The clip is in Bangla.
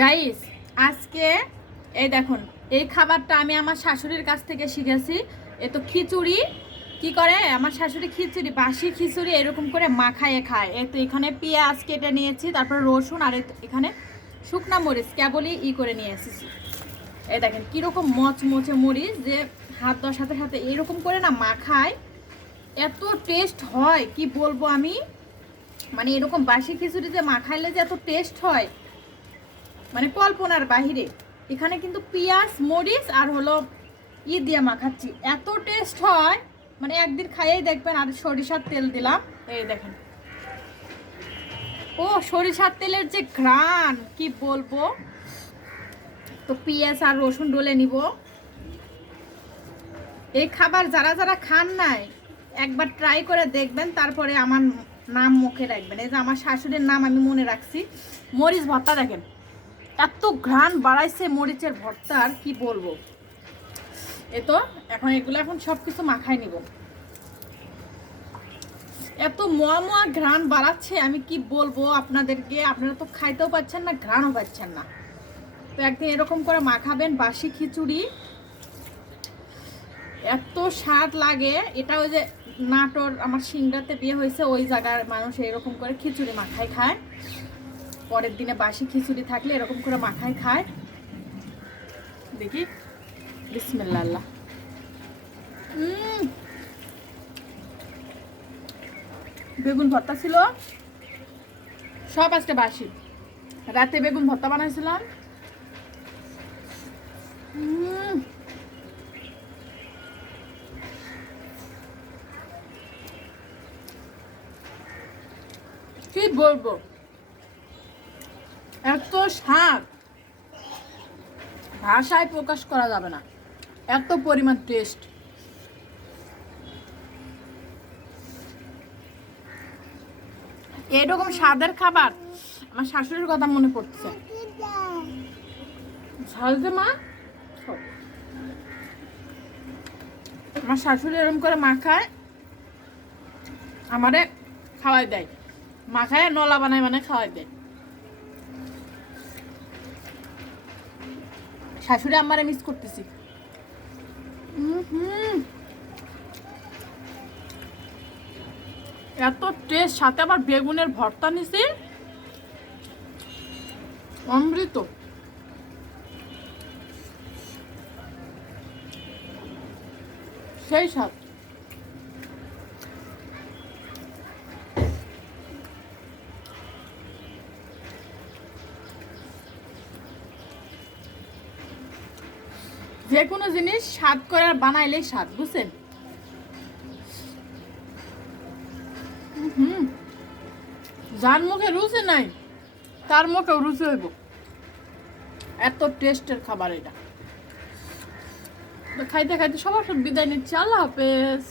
গাইস, আজকে এই দেখুন, এই খাবারটা আমি আমার শাশুড়ির কাছ থেকে শিখেছি। এ তো খিচুড়ি কি করে আমার শাশুড়ি, খিচুড়ি বাসি খিচুড়ি এরকম করে মাখায়ে খায়। এই তো এখানে পেঁয়াজ কেটে নিয়েছি, তারপর রসুন, আর এখানে শুকনা মরিচ কেবলই করে নিয়ে এসেছি। এই দেখেন কীরকম মচমচে মরিচ, যে হাত দেওয়ার সাথে সাথে এরকম করে না মাখায়, এত টেস্ট হয় কি বলবো আমি। মানে এরকম বাসি খিচুড়ি যে মাখাইলে যে এত টেস্ট হয়, মানে কল্পনার বাহিরে। এখানে কিন্তু পেঁয়াজ মরিচ আর হলো দিয়ে মাখাচ্ছি, এত টেস্ট হয় মানে একদিন খাইয়েই দেখবেন। আর সরিষার তেল দিলাম, এই দেখেন, ও সরিষার তেলের যে ঘ্রাণ কি বলবো। তো পেঁয়াজ আর রসুন ডলে নিব। এই খাবার যারা যারা খান নাই একবার ট্রাই করে দেখবেন, তারপরে আমার নাম মুখে রাখবেন। এই যে আমার শাশুড়ির নাম আমি মনে রাখছি। মরিচ ভর্তা দেখেন, এত ঘ্রাণ বাড়াইছে মরিচের ভর্তার কি বলবো। এ তো এখন এগুলো এখন সব কিছু মাখায় নিব। এত মোয়া ঘ্রাণ বাড়াচ্ছে আমি কি বলবো আপনাদেরকে, আপনারা তো খাইতেও পাচ্ছেন না, ঘ্রাণও পাচ্ছেন না। তো একদিন এরকম করে মাখাবেন বাসি খিচুড়ি, এত স্বাদ লাগে। এটা ওই যে নাটোর আমার সিংড়াতে বিয়ে হয়েছে, ওই জায়গার মানুষ এরকম করে খিচুড়ি মাখায় খায়। পরের দিনে বাসি খিচুড়ি থাকলে এরকম করে মাখায় খায়। দেখি, বিসমিল্লাহ। বেগুন ভর্তা ছিল সব, আজকে বাসি। রাতে বেগুন ভর্তা বানাইছিলাম। কি বলবো, এত স্বাদ ভাষায় প্রকাশ করা যাবে না, এত পরিমাণ টেস্ট। এরকম স্বাদের খাবার আমার শাশুড়ির কথা মনে পড়ছে। ঝালতে মা, আমার শাশুড়ি এরকম করে মাখায় আমারে খাওয়াই দেয়, মাখায় নলা বানায় মানে খাওয়াই দেয়। শাশুড়ি আমারে মিস করতেছি। এত টেস্ট, সাথে আবার বেগুনের ভর্তা নিছি, অমৃত। সেই স্বাদ। যে কোনো জিনিস স্বাদ করে বানাইলেই স্বাদ, বুঝছেন। যার মুখে রুচি নাই তার মুখেও রুচি হইব, এত টেস্টের খাবার এটা। খাইতে খাইতে সবার সাথে বিদায় নিচ্ছি, আল্লাহ হাফেজ।